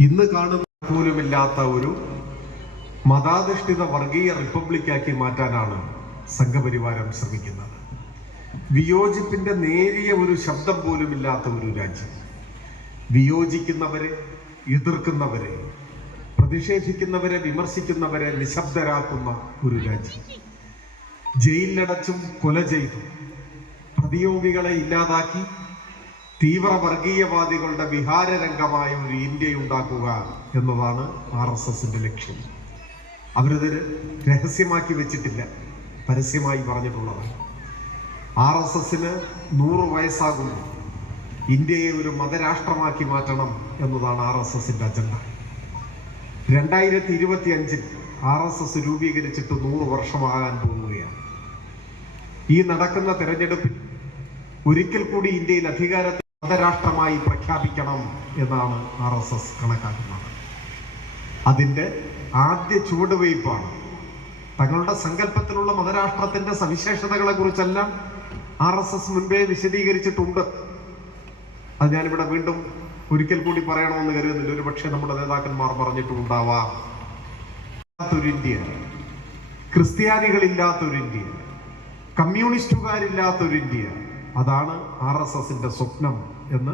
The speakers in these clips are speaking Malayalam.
ഇന്ന് കാണുന്ന പോലുമില്ലാത്ത ഒരു മതാധിഷ്ഠിത വർഗീയ റിപ്പബ്ലിക്കാക്കി മാറ്റാനാണ് സംഘപരിവാരം ശ്രമിക്കുന്നത്. വിയോജിപ്പിന്റെ നേരിയ ഒരു ശബ്ദം പോലുമില്ലാത്ത ഒരു രാജ്യം. വിയോജിക്കുന്നവരെ എതിർക്കുന്നവരെ പ്രതിഷേധിക്കുന്നവരെ വിമർശിക്കുന്നവരെ നിശബ്ദരാക്കുന്ന ഒരു രാജ്യം. ജയിലിലടച്ചും കൊല ചെയ്തു പ്രതിയോഗികളെ ഇല്ലാതാക്കി തീവ്ര വർഗീയവാദികളുടെ വിഹാരരംഗമായ ഒരു ഇന്ത്യ ഉണ്ടാക്കുക എന്നതാണ് ആർ എസ് എസിന്റെ ലക്ഷ്യം. അവരത് രഹസ്യമാക്കി വെച്ചിട്ടില്ല. പരസ്യമായി പറഞ്ഞിട്ടുള്ളതാണ്. ആർ എസ് എസിന് നൂറ് വയസ്സാകുന്നു. ഇന്ത്യയെ ഒരു മതരാഷ്ട്രമാക്കി മാറ്റണം എന്നതാണ് ആർ എസ് എസിന്റെ അജണ്ട. രണ്ടായിരത്തി ഇരുപത്തി അഞ്ചിൽ ആർ എസ് എസ് രൂപീകരിച്ചിട്ട് നൂറ് വർഷമാകാൻ പോകുകയാണ്. ഈ നടക്കുന്ന തെരഞ്ഞെടുപ്പിൽ ഒരിക്കൽ കൂടി ഇന്ത്യയിൽ അധികാരത്തെ മതരാഷ്ട്രമായി പ്രഖ്യാപിക്കണം എന്നാണ് ആർ എസ് എസ് കണക്കാക്കുന്നത്. അതിന്റെ ആദ്യ ചുവടുവയ്പ്പാണ് തങ്ങളുടെ സങ്കല്പത്തിലുള്ള മതരാഷ്ട്രത്തിന്റെ സവിശേഷതകളെ കുറിച്ചെല്ലാം ആർ എസ് എസ് മുൻപേ വിശദീകരിച്ചിട്ടുണ്ട്. അത് ഞാനിവിടെ വീണ്ടും ഒരിക്കൽ കൂടി പറയണമെന്ന് കരുതുന്നില്ല. ഒരു പക്ഷേ നമ്മുടെ നേതാക്കന്മാർ പറഞ്ഞിട്ടുണ്ടാവാം ഒരു ഇന്ത്യ ക്രിസ്ത്യാനികളില്ലാത്തൊരു ഇന്ത്യ കമ്മ്യൂണിസ്റ്റുകാരില്ലാത്തൊരു ഇന്ത്യ അതാണ് ആർ എസ് എസിന്റെ സ്വപ്നം എന്ന്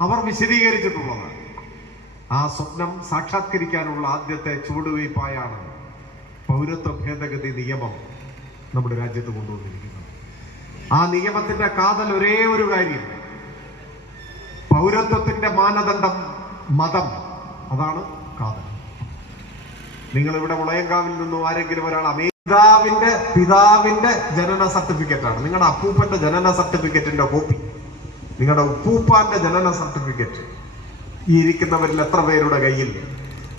അവർ വിശദീകരിച്ചിട്ടുള്ളതാണ് ആ സ്വപ്നം സാക്ഷാത്കരിക്കാനുള്ള ആദ്യത്തെ ചുവടുവയ്പായാണ് പൗരത്വ ഭേദഗതി നിയമം നമ്മുടെ രാജ്യത്ത് കൊണ്ടുവന്നിരിക്കുന്നത്. ആ നിയമത്തിന്റെ കാതൽ ഒരേ ഒരു കാര്യം. പൗരത്വത്തിന്റെ മാനദണ്ഡം മതം. അതാണ് കാതൽ. നിങ്ങൾ ഇവിടെ മുളയങ്കാവിൽ നിന്നും ആരെങ്കിലും ഒരാൾ അമേരിക്കാവിന്റെ പിതാവിന്റെ പിതാവിന്റെ ജനന സർട്ടിഫിക്കറ്റ് ആണ് നിങ്ങളുടെ അപ്പൂപ്പന്റെ ജനന സർട്ടിഫിക്കറ്റിന്റെ കോപ്പി നിങ്ങളുടെ ഉപ്പൂപ്പാന്റെ ജനന സർട്ടിഫിക്കറ്റ്. ഈ ഇരിക്കുന്നവരിൽ എത്ര പേരുടെ കയ്യിൽ?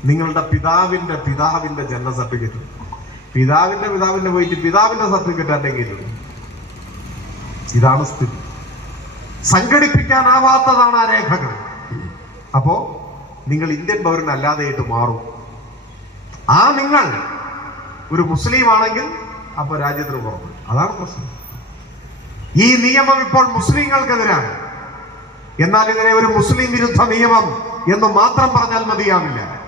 നിങ്ങളുടെ പിതാവിന്റെ പിതാവിന്റെ ജനന സർട്ടിഫിക്കറ്റ്. പിതാവിന്റെ പിതാവിന്റെ പോയിട്ട് പിതാവിന്റെ സർട്ടിഫിക്കറ്റ് എന്റെ കയ്യിലുണ്ട് ഇതാണ് സ്ഥിതി. സംഘടിപ്പിക്കാനാവാത്തതാണ് ആ രേഖകൾ. അപ്പോ നിങ്ങൾ ഇന്ത്യൻ പൗരൻ അല്ലാതെയായിട്ട് മാറും. ആ നിങ്ങൾ ഒരു മുസ്ലിം ആണെങ്കിൽ അപ്പൊ രാജ്യത്തിന് പുറത്ത്. അതാണ് പ്രശ്നം. ഈ നിയമം ഇപ്പോൾ മുസ്ലിങ്ങൾക്കെതിരാണ്. എന്നാൽ ഇതിനെ ഒരു മുസ്ലിം വിരുദ്ധ നിയമം എന്ന് മാത്രം പറഞ്ഞാൽ മതിയാവില്ല.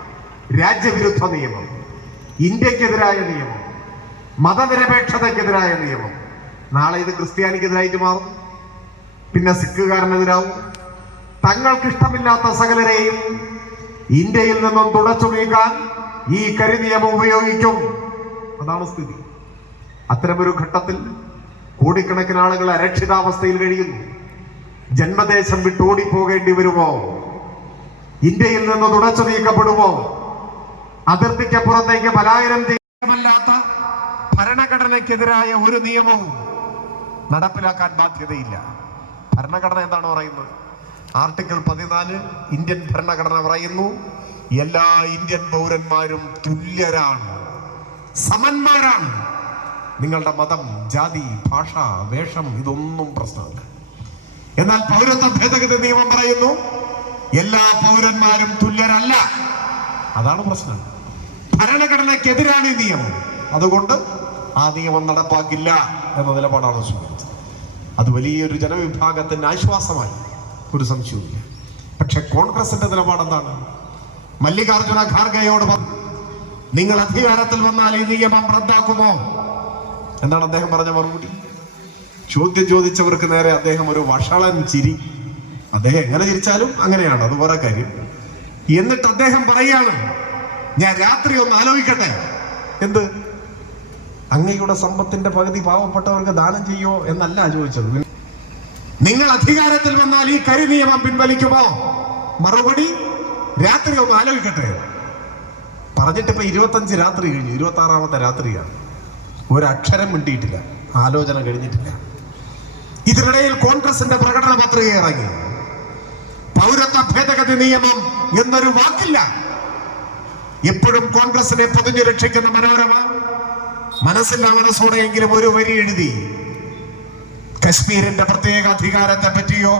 രാജ്യവിരുദ്ധ നിയമം. ഇന്ത്യക്കെതിരായ നിയമം. മതനിരപേക്ഷതയ്ക്കെതിരായ നിയമം. നാളെ ഇത് ക്രിസ്ത്യാനിക്കെതിരായിട്ട് മാറും. പിന്നെ സിഖുകാരനെതിരാവും. തങ്ങൾക്ക് ഇഷ്ടമില്ലാത്ത സകലരെയും ഇന്ത്യയിൽ നിന്നും തുടച്ചു നീക്കാൻ ഈ കരിനിയമം ഉപയോഗിക്കും. അതാണ് സ്ഥിതി. അത്തരമൊരു ഘട്ടത്തിൽ കോടിക്കണക്കിന് ആളുകൾ അരക്ഷിതാവസ്ഥയിൽ കഴിയുന്നു. ജന്മദേശം വിട്ട് ഓടിപ്പോകേണ്ടി വരുമോ? ഇന്ത്യയിൽ നിന്ന് തുടച്ചു നീക്കപ്പെടുമോ? അതിർത്തിക്ക് പുറത്തേക്ക് പലായനം ചെയ്യാമല്ലാത്ത ഭരണഘടനയ്ക്കെതിരായ ഒരു നിയമവും നടപ്പിലാക്കാൻ ബാധ്യതയില്ല. ഭരണഘടന എന്താണ് പറയുന്നത്? ആർട്ടിക്കിൾ പതിനാല് ഇന്ത്യൻ ഭരണഘടന പറയുന്നു എല്ലാ ഇന്ത്യൻ പൗരന്മാരും തുല്യരാണ്. സമന്മാരാണ്. നിങ്ങളുടെ മതം ജാതി ഭാഷ വേഷം ഇതൊന്നും പ്രശ്നമല്ല. എന്നാൽ പൗരത്വ ഭേദഗതി നിയമം പറയുന്നു എല്ലാ പൗരന്മാരും തുല്യരല്ല. അതാണ് പ്രശ്നം. ഭരണഘടനയ്ക്കെതിരാണ് ഈ നിയമം. അതുകൊണ്ട് ആ നിയമം നടപ്പാക്കില്ല എന്ന നിലപാടാണ് സ്വീകരിച്ചത്. അത് വലിയൊരു ജനവിഭാഗത്തിന്റെ ആശ്വാസമായി. ഒരു സംശയവുമില്ല. പക്ഷെ കോൺഗ്രസിന്റെ നിലപാട് എന്താണ് മല്ലികാർജുന ഖാർഗെയോട് പറഞ്ഞു നിങ്ങൾ അധികാരത്തിൽ വന്നാൽ ഈ നിയമം റദ്ദാക്കുമോ? എന്താണ് അദ്ദേഹം പറഞ്ഞ മറുപടി. ചോദ്യം ചോദിച്ചവർക്ക് നേരെ അദ്ദേഹം ഒരു വഷളൻ ചിരി. അദ്ദേഹം എങ്ങനെ ചിരിച്ചാലും അങ്ങനെയാണ് അത് വേറെ കാര്യം. എന്നിട്ട് അദ്ദേഹം പറയാണ് ഞാൻ രാത്രി ഒന്ന് ആലോചിക്കട്ടെ. എന്ത്? അങ്ങയുടെ സമ്പത്തിന്റെ പകുതി പാവപ്പെട്ടവർക്ക് ദാനം ചെയ്യോ എന്നല്ല ചോദിച്ചത്. നിങ്ങൾ അധികാരത്തിൽ വന്നാൽ ഈ കരി നിയമം പിൻവലിക്കുമോ? മറുപടി രാത്രി ഒന്ന് ആലോചിക്കട്ടെ. പറഞ്ഞിട്ട് ഇപ്പൊ ഇരുപത്തഞ്ച് രാത്രി കഴിഞ്ഞു. ഇരുപത്തി ആറാമത്തെ രാത്രിയാണ്. ഒരക്ഷരം മിണ്ടിയിട്ടില്ല. ആലോചന കഴിഞ്ഞിട്ടില്ല. ഇതിനിടയിൽ കോൺഗ്രസിന്റെ പ്രകടന പത്രിക ഇറങ്ങി. പൗരത്വ ഭേദഗതി നിയമം എന്നൊരു വാക്കില്ല. എപ്പോഴും കോൺഗ്രസിനെ പൊതിഞ്ഞു രക്ഷിക്കുന്ന മനോരമ മനസ്സിന്റെ മനസ്സോടെയെങ്കിലും ഒരു വരി എഴുതി. കശ്മീരിന്റെ പ്രത്യേക അധികാരത്തെ പറ്റിയോ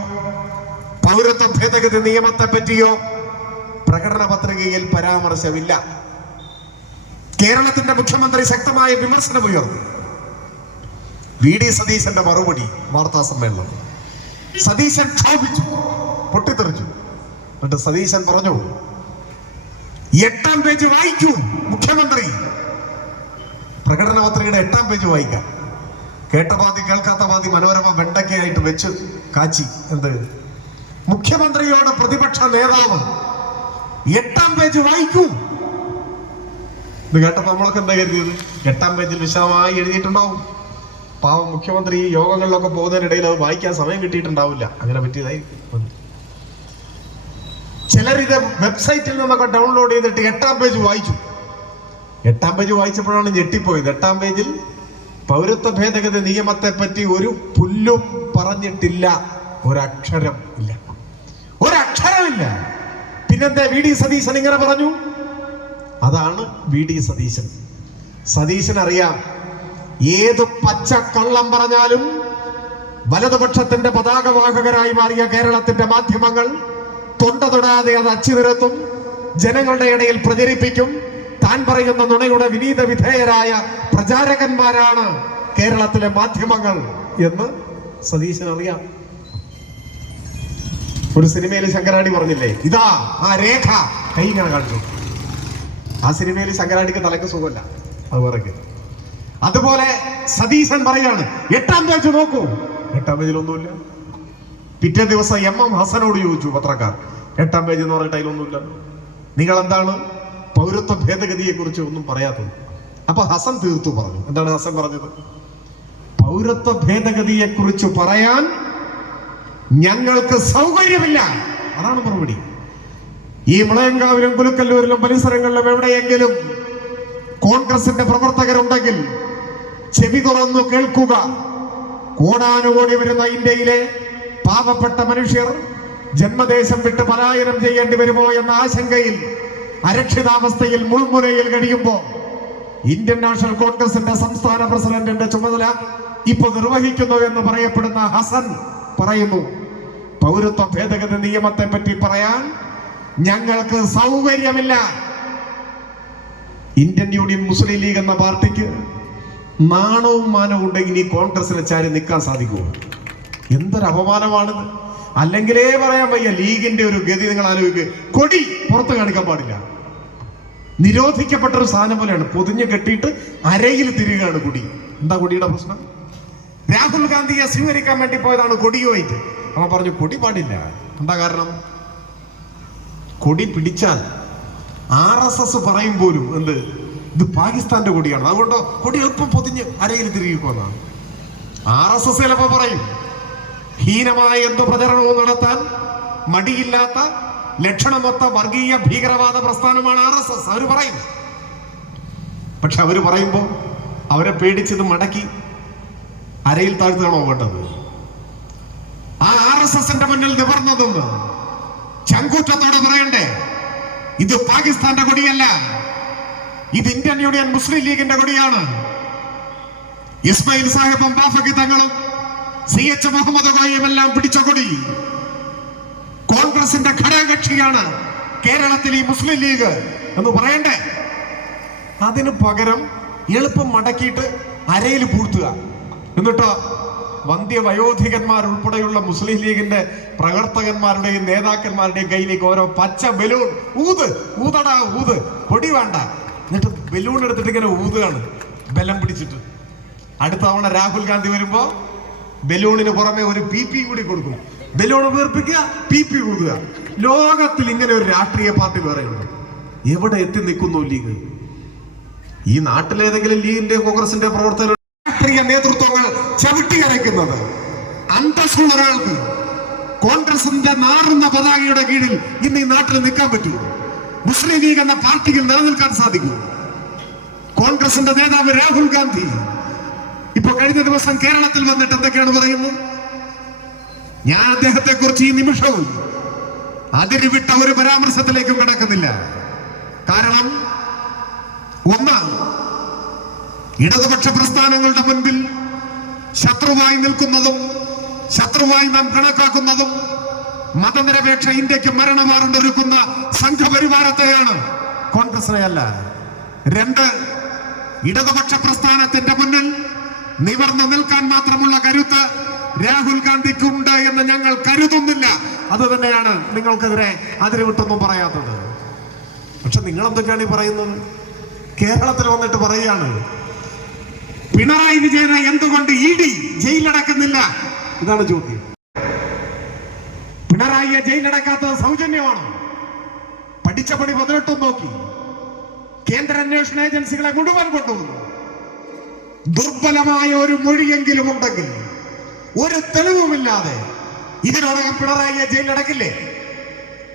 പൗരത്വ ഭേദഗതി നിയമത്തെ പറ്റിയോ പ്രകടന പത്രികയിൽ പരാമർശമില്ല. കേരളത്തിന്റെ മുഖ്യമന്ത്രി ശക്തമായ വിമർശനം ഉയർന്നു. വി. ഡി. സതീശന്റെ മറുപടി വാർത്താ സമ്മേളനം. സതീശൻ ക്ഷോഭിച്ചു പൊട്ടിത്തെറിച്ചു. എന്നിട്ട് സതീശൻ പറഞ്ഞു എട്ടാം പേജ് വായിക്കൂ മുഖ്യമന്ത്രി. പ്രകടന പത്രികയുടെ എട്ടാം പേജ് വായിക്കാം. കേട്ട പാതി കേൾക്കാത്ത പാതി മനോരമ വെണ്ടക്കയായിട്ട് വെച്ച് കാച്ചി. എന്ത്? മുഖ്യമന്ത്രിയോട് പ്രതിപക്ഷ നേതാവ് എട്ടാം പേജ് വായിക്കൂ ഇത് കേട്ടപ്പോ നമ്മളൊക്കെ എന്താ കരുതിയത്? എട്ടാം പേജിൽ വിശദമായി എഴുതിയിട്ടുണ്ടാവും. പാവം മുഖ്യമന്ത്രി യോഗങ്ങളിലൊക്കെ പോകുന്നതിനിടയിൽ അത് വായിക്കാൻ സമയം കിട്ടിയിട്ടുണ്ടാവില്ല. അങ്ങനെ പറ്റിയതായി ഇത് വെബ്സൈറ്റിൽ നിന്നൊക്കെ ഡൗൺലോഡ് ചെയ്തിട്ട് എട്ടാം പേജ് വായിച്ചു. എട്ടാം പേജ് വായിച്ചപ്പോഴാണ് ഞെട്ടിപ്പോയത്. എട്ടാം പേജിൽ പൗരത്വ ഭേദഗതി നിയമത്തെ പറ്റി ഒരു പുല്ലും പറഞ്ഞിട്ടില്ല. ഒരക്ഷരം ഇല്ല. ഒരക്ഷരമില്ല. പിന്നെന്താ വി ഡി സതീശൻ ഇങ്ങനെ പറഞ്ഞു? അതാണ് വി ഡി സതീശൻ. സതീശൻ അറിയാം ഏത് പച്ച കള്ളം പറഞ്ഞാലും വലതുപക്ഷത്തിന്റെ പതാകവാഹകരായി മാറിയ കേരളത്തിന്റെ മാധ്യമങ്ങൾ തൊണ്ട തൊടാതെ അത് അച്ചുനിരത്തും ജനങ്ങളുടെ ഇടയിൽ പ്രചരിപ്പിക്കും. താൻ പറയുന്ന നുണയുടെ വിനീത വിധേയരായ പ്രചാരകന്മാരാണ് കേരളത്തിലെ മാധ്യമങ്ങൾ എന്ന് സതീശൻ അറിയാം ഒരു സിനിമയിൽ ശങ്കരാടി പറഞ്ഞില്ലേ ഇതാ ആ രേഖ കൈ ഇങ്ങനെ കാണിച്ചു. ആ സിനിമയിൽ ശങ്കരാടിക്ക് തലക്ക് സുഖമല്ല. അത് വേറെ അതുപോലെ സതീശൻ പറയാണ് എട്ടാം പേജ് നോക്കൂ. എട്ടാം പേജിൽ ഒന്നുമില്ല. പിറ്റേ ദിവസം എം എം ഹസനോട് ചോദിച്ചു പത്രക്കാർ എട്ടാം പേജ് എന്ന് പറഞ്ഞിട്ട് അതിലൊന്നുമില്ല നിങ്ങൾ എന്താണ് പൗരത്വ ഭേദഗതിയെ കുറിച്ച് ഒന്നും പറയാത്തത്. അപ്പൊ ഹസൻ തീർത്തു പറഞ്ഞു. എന്താണ് ഹസൻ പറഞ്ഞത്? പൗരത്വ ഭേദഗതിയെ കുറിച്ച് പറയാൻ ഞങ്ങൾക്ക് സൗകര്യമില്ല. അതാണ് മറുപടി. ഈ മുളയങ്കാവിലും കുലുക്കല്ലൂരിലും പരിസരങ്ങളിലും എവിടെയെങ്കിലും കോൺഗ്രസിന്റെ പ്രവർത്തകരുണ്ടെങ്കിൽ ചെവി തുറന്നു കേൾക്കുക. കോടാനുകോടി വരുന്ന ഇന്ത്യയിലെ പാവപ്പെട്ട മനുഷ്യർ ജന്മദേശം വിട്ട് പലായനം ചെയ്യേണ്ടി വരുമോ എന്ന ആശങ്കയിൽ അരക്ഷിതാവസ്ഥയിൽ മുൾമുനയിൽ കഴിയുമ്പോൾ ഇന്ത്യൻ നാഷണൽ കോൺഗ്രസിന്റെ സംസ്ഥാന പ്രസിഡന്റിന്റെ ചുമതല ഇപ്പൊ നിർവഹിക്കുന്നു എന്ന് പറയപ്പെടുന്ന ഹസൻ പറയുന്നു പൗരത്വ ഭേദഗതി നിയമത്തെ പറ്റി പറയാൻ ഞങ്ങൾക്ക് സൗകര്യമില്ല. ഇന്ത്യൻ യൂണിയൻ മുസ്ലിം ലീഗ് എന്ന പാർട്ടിക്ക് നാണവും മാനവും ഉണ്ടെങ്കിൽ ഈ കോൺഗ്രസിനെ ചാരി നിൽക്കാൻ സാധിക്കുമോ? എന്തൊരു അപമാനമാണിത്. അല്ലെങ്കിലേ പറയാൻ വയ്യ ലീഗിന്റെ ഒരു ഗതി നിങ്ങൾ ആലോചിക്കുക കൊടി പുറത്ത് കാണിക്കാൻ പാടില്ല. നിരോധിക്കപ്പെട്ട ഒരു സാധനം പോലെയാണ്. പൊതിഞ്ഞ് കെട്ടിയിട്ട് അരയിൽ തിരിയുകയാണ് കൊടി. എന്താ കൊടിയുടെ പ്രശ്നം? രാഹുൽ ഗാന്ധിയെ സ്വീകരിക്കാൻ വേണ്ടി പോയതാണ് കൊടിയുമായിട്ട് അവൻ പറഞ്ഞു കൊടി പാടില്ല. എന്താ കാരണം? കൊടി പിടിച്ചാൽ ആർ എസ് എസ് പറയും പോലും എന്ത്? ഇത് പാകിസ്ഥാന്റെ കൊടിയാണ്. അതുകൊണ്ട് കൊടി എളുപ്പം പൊതിഞ്ഞ് അരയിൽ തിരികെ പോന്നാണ് ആർ എസ് എസ് ചിലപ്പോ പറയും ഹീനമായ എന്ത് പ്രചരണവും നടത്താൻ മടിയില്ലാത്ത ലക്ഷണമൊത്ത വർഗീയ ഭീകരവാദ പ്രസ്ഥാനമാണ് ആർ എസ് എസ്. അവർ പറയും. പക്ഷെ അവർ പറയുമ്പോൾ അവരെ പേടിച്ചത് മടക്കി അരയിൽ താഴ്ത്തുകയാണോ വേണ്ടത്? ആ ആർ എസ് എസിന്റെ മുന്നിൽ നിവർന്നതെന്ന് ചങ്കൂറ്റത്തോടെ പറയണ്ടേ? ഇത് പാകിസ്ഥാന്റെ കൊടിയല്ല. ഇത് ഇന്ത്യൻ യൂണിയൻ മുസ്ലിം ലീഗിന്റെ കൊടിയാണ്. ഇസ്മയിൽ സാഹിബും ബാഫക്കി തങ്ങളും സി എച്ച് മുഹമ്മദ് കോയും എല്ലാം പിടിച്ച കൊടി കോൺഗ്രസിന്റെ ഘടകകക്ഷിയാണ് കേരളത്തിൽ ഈ മുസ്ലിം ലീഗ് എന്ന് പറയണ്ടേ? അതിന് പകരം എളുപ്പം മടക്കിയിട്ട് അരയിൽ പൂഴ്ത്തുക. എന്നിട്ടോ വന്ധ്യ വയോധികന്മാർ ഉൾപ്പെടെയുള്ള മുസ്ലിം ലീഗിന്റെ പ്രവർത്തകന്മാരുടെയും നേതാക്കന്മാരുടെയും കയ്യിലേക്ക് ഓരോ പച്ച ബലൂൺ ഊത് ഊതടാ ഊത്. പൊടി വേണ്ട. എന്നിട്ട് ബലൂൺ എടുത്തിട്ട് ഇങ്ങനെ ഊതുകയാണ്. ബലം പിടിച്ചിട്ട്. അടുത്ത തവണ രാഹുൽ ഗാന്ധി വരുമ്പോ ബലൂണിന് പുറമെ ഒരു പി പി കൂടി കൊടുക്കും. ബലൂൺ വീർപ്പിക്കുക പി പി ഊതുക. ലോകത്തിൽ ഇങ്ങനെ ഒരു രാഷ്ട്രീയ പാർട്ടി വേറെയുണ്ട് എവിടെ എത്തി നിൽക്കുന്നു ലീഗ്? ഈ നാട്ടിലേതെങ്കിലും ലീഗിന്റെ കോൺഗ്രസിന്റെ പ്രവർത്തകർ രാഷ്ട്രീയ നേതൃത്വങ്ങൾ ചവിട്ടിയരയ്ക്കുന്നത് അന്തസ്സുള്ള ഒരാൾക്ക് കോൺഗ്രസിന്റെ നാറുന്ന പതാകയുടെ കീഴിൽ ഇന്ന് ഈ നാട്ടിൽ നിൽക്കാൻ പറ്റൂ. മുസ്ലിം ലീഗ് എന്ന പാർട്ടിയിൽ നിലനിൽക്കാൻ സാധിക്കും. കോൺഗ്രസിന്റെ നേതാവ് രാഹുൽ ഗാന്ധി ഇപ്പൊ കഴിഞ്ഞ ദിവസം കേരളത്തിൽ വന്നിട്ട് എന്തൊക്കെയാണ് പറയുന്നത്? ഞാൻ അദ്ദേഹത്തെ കുറിച്ച് ഈ നിമിഷവും അതിരുവിട്ട ഒരു പരാമർശത്തിലേക്കും കിടക്കുന്നില്ല. കാരണം ഒന്ന് ഇടതുപക്ഷ പ്രസ്ഥാനങ്ങളുടെ മുൻപിൽ ശത്രുവായി നിൽക്കുന്നതും ശത്രുവായി നാം കണക്കാക്കുന്നതും മതനിരപേക്ഷ ഇന്ത്യയ്ക്ക് മരണമാറുണ്ടൊരുക്കുന്ന സംഘപരിവാരത്തെയാണ് കോൺഗ്രസിനെ അല്ല. രണ്ട് ഇടതുപക്ഷ പ്രസ്ഥാനത്തിന്റെ മുന്നിൽ നിവർന്നു നിൽക്കാൻ മാത്രമുള്ള കരുത്ത് രാഹുൽ ഗാന്ധിക്കുണ്ട് എന്ന് ഞങ്ങൾ കരുതുന്നില്ല. അത് തന്നെയാണ് നിങ്ങൾക്കെതിരെ അതിരുവിട്ടൊന്നും പറയാത്തത്. പക്ഷെ നിങ്ങൾ എന്തൊക്കെയാണ് ഈ പറയുന്നത്? കേരളത്തിൽ വന്നിട്ട് പറയുകയാണ് പിണറായി വിജയനെ എന്തുകൊണ്ട് ഇ ഡി ജയിലടക്കുന്നില്ല ഇതാണ് ചോദ്യം. പിണറായിയെ ജയിലടക്കാത്തത് സൗജന്യമാണോ? പഠിച്ച പണി പതിനെട്ടും നോക്കി. കേന്ദ്ര അന്വേഷണ ഏജൻസികളെ മുഴുവൻ കൊണ്ടുവന്നു. ദുർബലമായ ഒരു മൊഴിയെങ്കിലും ഉണ്ടെങ്കിൽ ഒരു തെളിവുമില്ലാതെ ഇതിനോടകം പിണറായിയെ ജയിലടക്കില്ലേ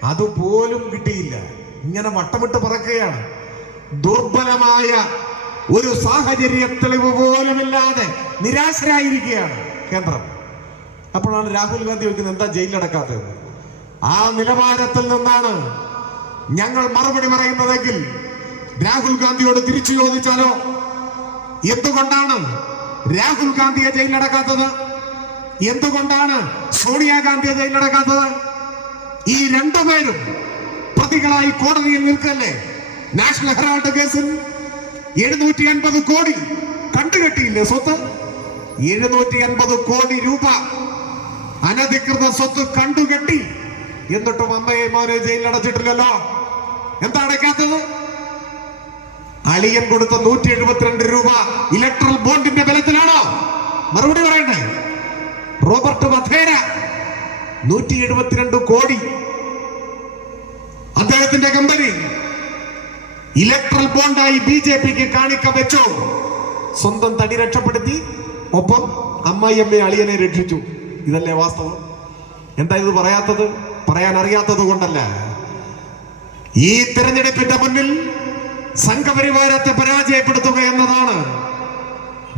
അതുപോലും കിട്ടിയില്ല. ഇങ്ങനെ വട്ടമിട്ട് പറക്കുകയാണ്. ദുർബലമായ ഒരു സാഹചര്യ തെളിവ് പോലുമില്ലാതെ നിരാശരായിരിക്കുകയാണ് കേന്ദ്രം. അപ്പോഴാണ് രാഹുൽ ഗാന്ധി വയ്ക്കുന്നത് എന്താ ജയിലിലടക്കാത്തത്? ആ നിലവാരത്തിൽ നിന്നാണ് ഞങ്ങൾ മറുപടി പറയുന്നതെങ്കിൽ രാഹുൽ ഗാന്ധിയോട് തിരിച്ചു ചോദിച്ചാലോ? എന്തുകൊണ്ടാണ് രാഹുൽ ഗാന്ധിയെ ജയിലിലടക്കാത്തത്? എന്തുകൊണ്ടാണ് സോണിയാഗാന്ധിയെ ജയിലിലടക്കാത്തത്? ഈ രണ്ടുപേരും പ്രതികളായി കോടതിയിൽ നിൽക്കല്ലേ? നാഷണൽ ഹെറാൾഡ് കേസിൽ എഴുന്നൂറ്റി അൻപത് കോടി കണ്ടുകെട്ടിയില്ലേ സ്വത്ത്? എഴുന്നൂറ്റി അൻപത് കോടി രൂപ. അനധികൃത സ്വത്ത് കണ്ടുകെട്ടി എന്നിട്ടും അമ്മയെ മോനെ ജയിലിൽ അടച്ചിട്ടില്ലല്ലോ. എന്താ അടയ്ക്കാത്തത് അളിയൻ കൊടുത്ത നൂറ്റി എഴുപത്തിരണ്ട് രൂപ ഇലക്ട്രൽ ബോണ്ടിന്റെ ബലത്തിലാണോ? മറുപടി പറയണ്ടേ? റോബർട്ട് മധേര നൂറ്റി എഴുപത്തിരണ്ട് കോടി. അദ്ദേഹത്തിന്റെ കമ്പനി. ഇലക്ട്രൽ ബോണ്ടായി ബി ജെ പിക്ക് കാണിക്ക വെച്ചു. സ്വന്തം തടി രക്ഷപ്പെടുത്തി ഒപ്പം അമ്മായിയമ്മയെ അളിയനെ രക്ഷിച്ചു. ഇതല്ലേ വാസ്തവം? എന്താ ഇത് പറയാത്തത്? പറയാൻ അറിയാത്തത് കൊണ്ടല്ല. ഈ തിരഞ്ഞെടുപ്പിന്റെ മുന്നിൽ സംഘപരിവാരത്തെ പരാജയപ്പെടുത്തുക എന്നതാണ്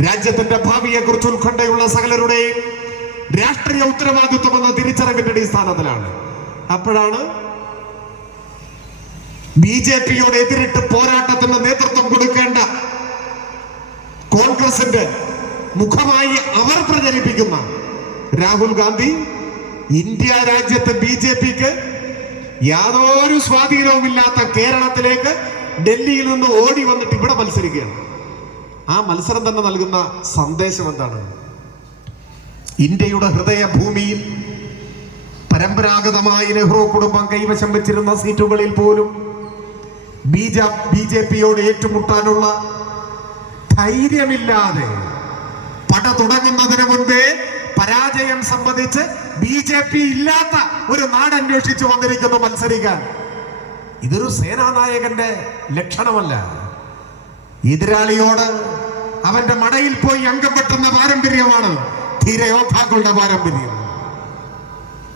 രാജ്യത്തിന്റെ ഭാവിയെ കുറിച്ച് ഉത്കണ്ഠയുള്ള സകലരുടെയും രാഷ്ട്രീയ ഉത്തരവാദിത്വം എന്ന തിരിച്ചറിവിന്റെ അടിസ്ഥാനത്തിലാണ്. അപ്പോഴാണ് ബി ജെ പിയോട് എതിരിട്ട് പോരാട്ടത്തിന് നേതൃത്വം കൊടുക്കേണ്ട കോൺഗ്രസിന്റെ മുഖമായി അവർ പ്രചരിപ്പിക്കുന്ന രാഹുൽ ഗാന്ധി ഇന്ത്യ രാജ്യത്തെ ബി ജെ പിക്ക് യാതൊരു സ്വാധീനവുമില്ലാത്ത കേരളത്തിലേക്ക് ഡൽഹിയിൽ നിന്ന് ഓടി വന്നിട്ട് ഇവിടെ മത്സരിക്കുകയാണ്. ആ മത്സരം തന്നെ നൽകുന്ന സന്ദേശം എന്താണ്? ഇന്ത്യയുടെ ഹൃദയഭൂമിയിൽ പരമ്പരാഗതമായി നെഹ്റു കുടുംബം കൈവശം വെച്ചിരുന്ന സീറ്റുകളിൽ പോലും ബി ജെ ബി ജെ പിയോട് ഏറ്റുമുട്ടാനുള്ള ധൈര്യമില്ലാതെ പട തുടങ്ങുന്നതിന് മുൻപേ പരാജയം സംബന്ധിച്ച് ബി ജെ പി ഇല്ലാത്ത ഒരു നാട് അന്വേഷിച്ചു വന്നിരിക്കുന്നു മത്സരിക്കാൻ. ഇതൊരു സേനാനായകന്റെ ലക്ഷണമല്ല. എതിരാളിയോട് അവന്റെ മടയിൽ പോയി അംഗം വെട്ടുന്ന പാരമ്പര്യമാണ് ധീരയോദ്ധാക്കളുടെ പാരമ്പര്യം.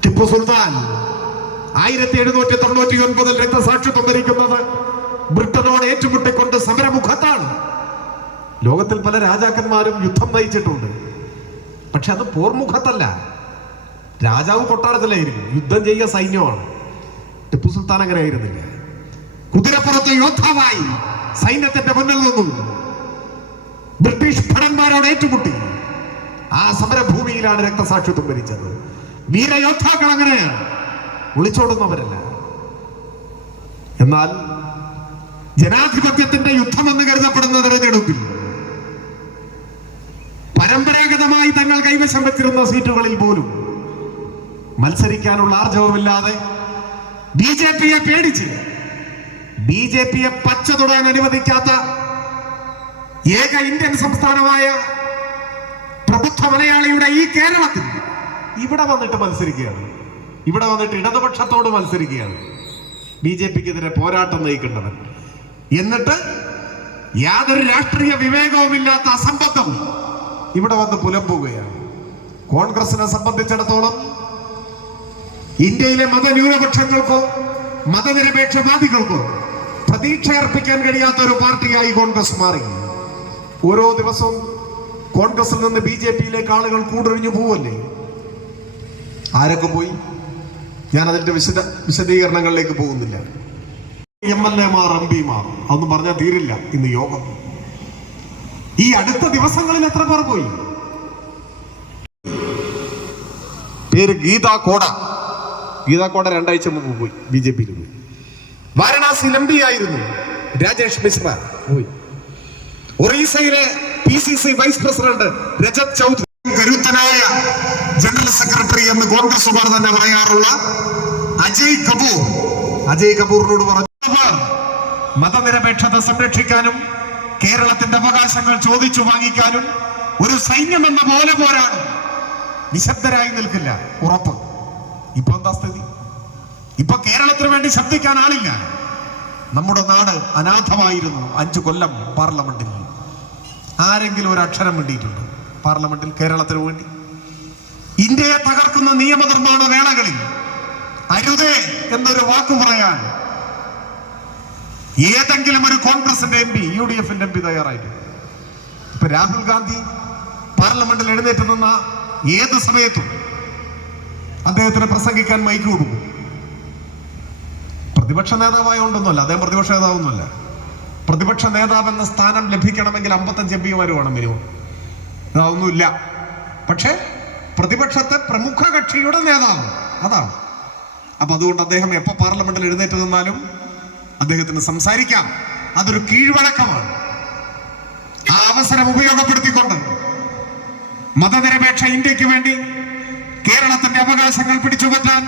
ടിപ്പു സുൽത്താൻ ആയിരത്തി എഴുന്നൂറ്റി തൊണ്ണൂറ്റി ഒൻപതിൽ രക്തസാക്ഷിത്വം വരിക്കുന്നത് ബ്രിട്ടനോട് ഏറ്റുമുട്ടിക്കൊണ്ട് സമരമുഖത്താണ്. ലോകത്തിൽ പല രാജാക്കന്മാരും യുദ്ധം നയിച്ചിട്ടുണ്ട്. പക്ഷെ അത് പോർമുഖത്തല്ല. രാജാവ് കൊട്ടാരത്തിലായിരുന്നു യുദ്ധം ചെയ്യുക സൈന്യമാണ്. ടിപ്പു സുൽത്താൻ അങ്ങനെ ആയിരുന്നില്ല. കുതിരപ്പുറത്ത് യോദ്ധാവായി സൈന്യത്തിന്റെ മുന്നിൽ നിന്നു. ബ്രിട്ടീഷ് ഭടന്മാരോട് ഏറ്റുമുട്ടി. ആ സമരഭൂമിയിലാണ് രക്തസാക്ഷിത്വം ഭരിച്ചത് വീരയോദ്ധാക്കൾ അങ്ങനെയാണ്. ഒളിച്ചോടുന്നവരല്ല എന്നാൽ ജനാധിപത്യത്തിന്റെ യുദ്ധം എന്ന് കരുതപ്പെടുന്ന തെരഞ്ഞെടുപ്പിൽ പരമ്പരാഗതമായി തങ്ങൾ കൈവശം വെച്ചിരുന്ന സീറ്റുകളിൽ പോലും മത്സരിക്കാനുള്ള ആർജവമില്ലാതെ ബി ജെ പിയെ പേടിച്ച് ബി ജെ പിയെ പച്ച തൊടാൻ അനുവദിക്കാത്ത ഏക ഇന്ത്യൻ സംസ്ഥാനമായ പ്രബുദ്ധ മലയാളിയുടെ ഈ കേരളത്തിൽ ഇവിടെ വന്നിട്ട് മത്സരിക്കുകയാണ്. ഇവിടെ വന്നിട്ട് ഇടതുപക്ഷത്തോട് മത്സരിക്കുകയാണ്. ബി ജെ പിക്കെതിരെ പോരാട്ടം നയിക്കേണ്ടവൻ. എന്നിട്ട് യാതൊരു രാഷ്ട്രീയ വിവേകവുമില്ലാത്ത അസംബന്ധം ഇവിടെ വന്ന് പുലമ്പുകയാണ്. കോൺഗ്രസിനെ സംബന്ധിച്ചിടത്തോളം ഇന്ത്യയിലെ മതന്യൂനപക്ഷങ്ങൾക്കോ മതനിരപേക്ഷവാദികൾക്കോ പ്രതീക്ഷ അർപ്പിക്കാൻ കഴിയാത്ത ഒരു പാർട്ടിയായി കോൺഗ്രസ് മാറി. ഓരോ ദിവസവും കോൺഗ്രസിൽ നിന്ന് ബി ജെ പിയിലേക്ക് ആളുകൾ കൂടൊഴിഞ്ഞു പോവല്ലേ? ആരൊക്കെ പോയി? ഞാൻ അതിന്റെ വിശദ വിശദീകരണങ്ങളിലേക്ക് പോകുന്നില്ല. എം എൽ എമാർ എം പിമാർ അതൊന്നും പറഞ്ഞാൽ തീരില്ല ഇന്ന് യോഗം. ഈ അടുത്ത ദിവസങ്ങളിൽ എത്ര പേർ പോയി? പേര് ഗീതാ കോട. ഗീതാ കോട രണ്ടാഴ്ച മുമ്പ് പോയി ബി ജെ പിയിൽ പോയി. വാരണാസിയിൽ എം പി ആയിരുന്നു രാജേഷ് മിശ്ര പോയി. ഒറീസയിലെ P C C vice president Rajat Chaudhary. കരുത്തനായ ജനറൽ സെക്രട്ടറി എന്ന് കോൺഗ്രസ് തന്നെ പറയാറുള്ള അജയ് കപൂർ. അജയ് കപൂറിനോട് പറഞ്ഞു മതനിരപേക്ഷത സംരക്ഷിക്കാനും കേരളത്തിന്റെ അവകാശങ്ങൾ ചോദിച്ചു വാങ്ങിക്കാനും ഒരു സൈന്യം എന്ന പോലെ പോരാണ് നിശബ്ദരായി നിൽക്കില്ല ഉറപ്പ്. ഇപ്പൊ എന്താ സ്ഥിതി? ഇപ്പൊ കേരളത്തിന് വേണ്ടി ശബ്ദിക്കാൻ ആളില്ല. നമ്മുടെ നാട് അനാഥമായിരുന്നു അഞ്ചു കൊല്ലം പാർലമെന്റിൽ. ആരെങ്കിലും ഒരു അക്ഷരം വേണ്ടിയിട്ടുണ്ട് പാർലമെന്റിൽ കേരളത്തിന് വേണ്ടി. ഇന്ത്യയെ തകർക്കുന്ന നിയമനിർമ്മാണ വേളകളിൽ അരുതേ എന്നൊരു വാക്കു പറയാൻ ഏതെങ്കിലും ഒരു കോൺഗ്രസിന്റെ എം പി യു ഡി എഫിന്റെ എം പി തയ്യാറായിട്ടുണ്ട് ഇപ്പൊ രാഹുൽ ഗാന്ധി പാർലമെന്റിൽ എഴുന്നേറ്റ് നിന്ന ഏത് സമയത്തും അദ്ദേഹത്തിന് പ്രസംഗിക്കാൻ മൈക്ക് കൊടുക്കും. പ്രതിപക്ഷ നേതാവായോണ്ടൊന്നുമല്ല അദ്ദേഹം പ്രതിപക്ഷ നേതാവൊന്നുമല്ല. പ്രതിപക്ഷ നേതാവ് എന്ന സ്ഥാനം ലഭിക്കണമെങ്കിൽ അമ്പത്തഞ്ച് എം പിമാർ വേണം മിനിമം. അതൊന്നുമില്ല. പക്ഷേ പ്രതിപക്ഷത്തെ പ്രമുഖ കക്ഷിയുടെ നേതാവ് അതാണ്. അപ്പൊ അതുകൊണ്ട് അദ്ദേഹം എപ്പോ പാർലമെന്റിൽ എഴുന്നേറ്റ് നിന്നാലും അദ്ദേഹത്തിന് സംസാരിക്കാം. അതൊരു കീഴ്വഴക്കമാണ്. ആ അവസരം ഉപയോഗപ്പെടുത്തിക്കൊണ്ട് മതനിരപേക്ഷ ഇന്ത്യയ്ക്ക് വേണ്ടി കേരളത്തിന്റെ അവകാശങ്ങൾ പിടിച്ചുപറ്റാൻ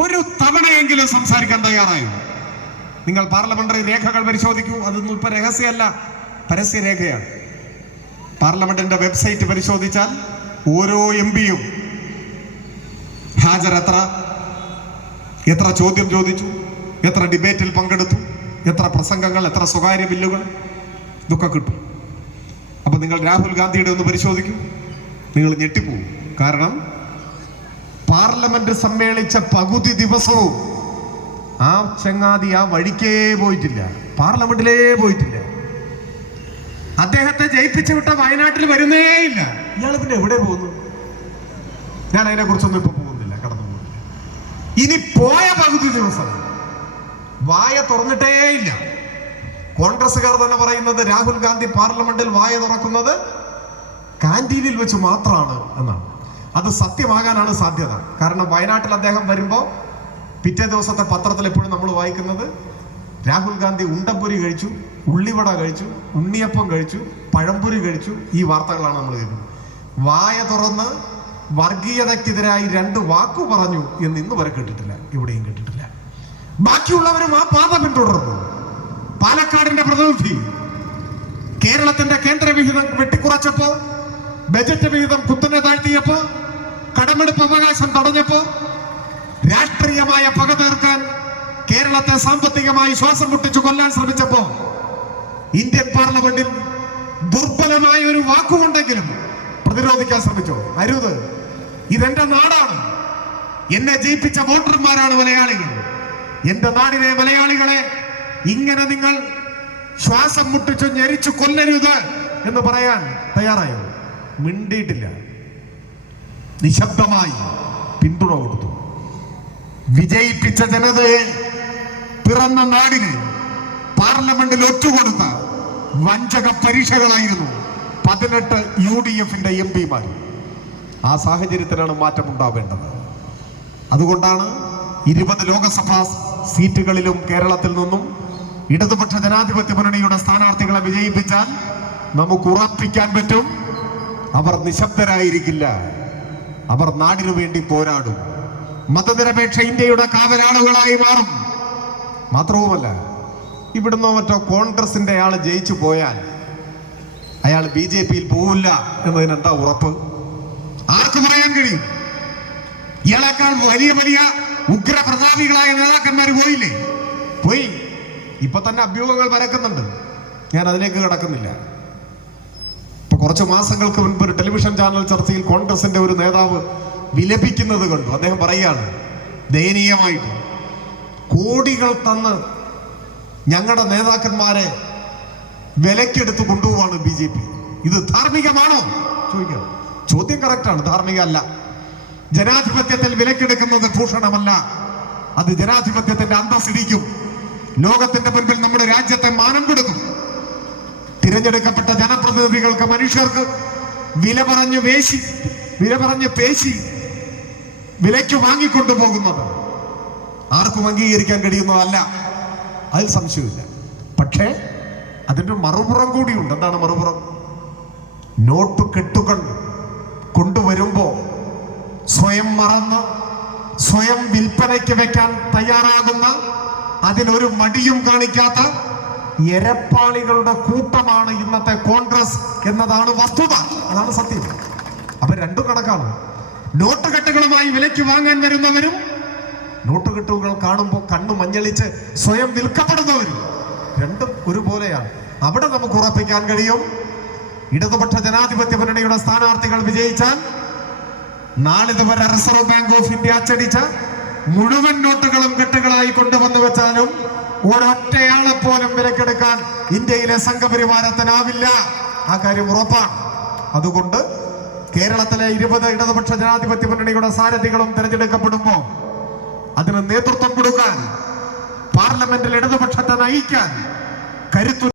ഒരു തവണയെങ്കിലും സംസാരിക്കാൻ തയ്യാറായോ? നിങ്ങൾ പാർലമെന്ററി രേഖകൾ പരിശോധിക്കൂ. അതൊന്നും ഇപ്പൊ രഹസ്യമല്ല പരസ്യരേഖയാണ്. പാർലമെന്റിന്റെ വെബ്സൈറ്റ് പരിശോധിച്ചാൽ ഓരോ എം പിയും ഹാജർ എത്ര എത്ര ചോദ്യം ചോദിച്ചു. എത്ര ഡിബേറ്റിൽ പങ്കെടുത്തു? എത്ര പ്രസംഗങ്ങൾ എത്ര സ്വകാര്യ ബില്ലുകൾ? ഇതൊക്കെ കിട്ടും. അപ്പൊ നിങ്ങൾ രാഹുൽ ഗാന്ധിയുടെ ഒന്ന് പരിശോധിക്കും. നിങ്ങൾ ഞെട്ടിപ്പോവും. കാരണം പാർലമെന്റ് സമ്മേളിച്ച പകുതി ദിവസവും ആ ചങ്ങാതി ആ വഴിക്കേ പോയിട്ടില്ല. പാർലമെന്റിലേ പോയിട്ടില്ല. അദ്ദേഹത്തെ ജയിപ്പിച്ചു വിട്ട വയനാട്ടിൽ വരുന്നേ ഇല്ല ഇയാൾ പിന്നെ എവിടെ പോകുന്നു? ഞാൻ അതിനെ കുറിച്ചൊന്നും ഇപ്പൊ പോകുന്നില്ല കടന്നു പോകുന്നില്ല ഇനി പോയ പകുതി ദിവസം വായ തുറന്നിട്ടേ ഇല്ല കോൺഗ്രസ്സുകാർ തന്നെ പറയുന്നത് രാഹുൽ ഗാന്ധി പാർലമെന്റിൽ വായ തുറക്കുന്നത് കാന്റീനിൽ വെച്ച് മാത്രമാണ് എന്നാണ്. അത് സത്യമാകാനാണ് സാധ്യത. കാരണം വയനാട്ടിൽ അദ്ദേഹം വരുമ്പോൾ പിറ്റേ ദിവസത്തെ പത്രത്തിൽ എപ്പോഴും നമ്മൾ വായിക്കുന്നത് രാഹുൽ ഗാന്ധി ഉണ്ടപ്പൊരി കഴിച്ചു ഉള്ളിവട കഴിച്ചു ഉണ്ണിയപ്പം കഴിച്ചു പഴംപൊരി കഴിച്ചു ഈ വാർത്തകളാണ് നമ്മൾ കേൾക്കുന്നത്. വായ തുറന്ന് വർഗീയതയ്ക്കെതിരായി രണ്ട് വാക്കു പറഞ്ഞു എന്ന് ഇന്ന് വരെ കേട്ടിട്ടില്ല ഇവിടെയും കേട്ടിട്ടില്ല. ബാക്കിയുള്ളവരും ആ പാത പിന്തുടർന്നു. പാലക്കാടിന്റെ പ്രതിനിധി കേരളത്തിന്റെ കേന്ദ്രവിഹിതം വെട്ടിക്കുറച്ചപ്പോ ബജറ്റ് വിഹിതം കുത്തനെ താഴ്ത്തിയപ്പോ കടമെടുപ്പ് അവകാശം തടഞ്ഞപ്പോ രാഷ്ട്രീയമായ പക തീർക്കാൻ കേരളത്തെ സാമ്പത്തികമായി ശ്വാസം മുട്ടിച്ചു കൊല്ലാൻ ശ്രമിച്ചപ്പോ ഇന്ത്യൻ പാർലമെന്റിൽ ദുർബലമായ ഒരു വാക്കുകൊണ്ടെങ്കിലും പ്രതിരോധിക്കാൻ ശ്രമിച്ചു. അരുത്. ഇതെന്റെ നാടാണ്. എന്നെ ജയിപ്പിച്ച വോട്ടർമാരാണ് മലയാളികൾ. എന്റെ നാടിലെ മലയാളികളെ ഇങ്ങനെ നിങ്ങൾ ശ്വാസം മുട്ടിച്ചു ഞെരിച്ചു കൊല്ലരുത് എന്ന് പറയാൻ തയ്യാറായോ? മിണ്ടിയിട്ടില്ല. നിശബ്ദമായി പിന്തുണ കൊടുത്തു. വിജയിപ്പിച്ച ജനതയെ പിറന്ന നാടിന് പാർലമെന്റിൽ ഒറ്റുകൊടുത്ത വഞ്ചക പരീക്ഷകളായിരുന്നു പതിനെട്ട് യു ഡി എഫിന്റെ എം പിമാർ. ആ സാഹചര്യത്തിലാണ് മാറ്റമുണ്ടാവേണ്ടത്. അതുകൊണ്ടാണ് ഇരുപത് ലോകസഭാ സീറ്റുകളിലും കേരളത്തിൽ നിന്നും ഇടതുപക്ഷ ജനാധിപത്യ മുന്നണിയുടെ സ്ഥാനാർത്ഥികളെ വിജയിപ്പിച്ചാൽ നമുക്ക് ഉറപ്പിക്കാൻ പറ്റും. അവർ നിശബ്ദരായിരിക്കില്ല. അവർ നാടിനു വേണ്ടി പോരാടും. മതനിരപേക്ഷ ഇന്ത്യയുടെ കാവലാളുകളായി മാറും. മാത്രവുമല്ല ഇവിടുന്നോ മറ്റോ കോൺഗ്രസിന്റെ അയാൾ ജയിച്ചു പോയാൽ അയാൾ ബി ജെ പിയിൽ പോവില്ല എന്നതിന് എന്താ ഉറപ്പ്? ആർക്ക് പറയാൻ കഴിയും? ഇയാളെക്കാൾ വലിയ വലിയ ഉഗ്ര പ്രതാപികളായ നേതാക്കന്മാർ പോയില്ലേ? പോയി. ഇപ്പൊ തന്നെ അഭ്യൂഹങ്ങൾ പരക്കുന്നുണ്ട്. ഞാൻ അതിലേക്ക് കടക്കുന്നില്ല. ഇപ്പൊ കുറച്ച് മാസങ്ങൾക്ക് മുൻപ് ഒരു ടെലിവിഷൻ ചാനൽ ചർച്ചയിൽ കോൺഗ്രസിന്റെ ഒരു നേതാവ് വിലപിക്കുന്നത് കണ്ടു. അദ്ദേഹം പറയുകയാണ് ദയനീയമായിട്ട് കോടികൾ തന്ന് ഞങ്ങളുടെ നേതാക്കന്മാരെ വിലക്കെടുത്ത് കൊണ്ടുപോവാണ് ബി ജെ പി. ഇത് ധാർമ്മികമാണോ? ചോദിക്കാം ചോദ്യം കറക്റ്റാണ് ധാർമ്മിക അല്ല ജനാധിപത്യത്തിൽ വിലക്കെടുക്കുന്നത് ഭൂഷണമല്ല. അത് ജനാധിപത്യത്തിന്റെ അന്തസ്സിടിക്കും ലോകത്തിന്റെ മുൻപിൽ നമ്മുടെ രാജ്യത്തെ മാനം കൊടുക്കും. തിരഞ്ഞെടുക്കപ്പെട്ട ജനപ്രതിനിധികൾക്ക് മനുഷ്യർക്ക് വില പറഞ്ഞു വേശി വില പറഞ്ഞ് പേശി വിലയ്ക്ക് വാങ്ങിക്കൊണ്ടു പോകുന്നത്. ആർക്കും അംഗീകരിക്കാൻ കഴിയുന്നതല്ല. അതിൽ സംശയമില്ല പക്ഷേ അതിന്റെ മറുപുറം കൂടിയുണ്ട്. എന്താണ് മറുപുറം? നോട്ട് കെട്ടുകൾ കൊണ്ടുവരുമ്പോ സ്വയം മറന്ന് സ്വയം വിൽപ്പനയ്ക്ക് വെക്കാൻ തയ്യാറാകുന്ന അതിനൊരു മടിയും കാണിക്കാത്ത എരപ്പാളികളുടെ കൂട്ടമാണ് ഇന്നത്തെ കോൺഗ്രസ് എന്നതാണ് വസ്തുത. അതാണ് സത്യം. അപ്പൊ രണ്ടു കണക്കാണ്. നോട്ടുകെട്ടുകളുമായി വിലയ്ക്ക് വാങ്ങാൻ വരുന്നവരും നോട്ടുകെട്ടുകൾ കാണുമ്പോൾ കണ്ണു മഞ്ഞളിച്ച് സ്വയം വിൽക്കപ്പെടുന്നവരും രണ്ടും ഒരുപോലെയാണ്. അവിടെ നമുക്ക് ഉറപ്പിക്കാൻ കഴിയും. ഇടതുപക്ഷ ജനാധിപത്യ മുന്നണിയുടെ സ്ഥാനാർത്ഥികൾ വിജയിച്ചാൽ നാളിതുവരെ റിസർവ് ബാങ്ക് ഓഫ് ഇന്ത്യ അച്ചടിച്ച മുഴുവൻ നോട്ടുകളും കെട്ടുകളായി കൊണ്ടുവന്നു വെച്ചാലും ഒരൊറ്റയാളെ പോലും വിലക്കെടുക്കാൻ ഇന്ത്യയിലെ സംഘപരിവാരത്തിനാവില്ല. ആ കാര്യം ഉറപ്പാണ്. അതുകൊണ്ട് കേരളത്തിലെ ഇരുപത് ഇടതുപക്ഷ ജനാധിപത്യ മുന്നണിയുടെ സാരഥികളും തിരഞ്ഞെടുക്കപ്പെടുമ്പോൾ അതിന് നേതൃത്വം കൊടുക്കാൻ പാർലമെന്റിൽ ഇടതുപക്ഷത്തെ നയിക്കാൻ കരുത്തു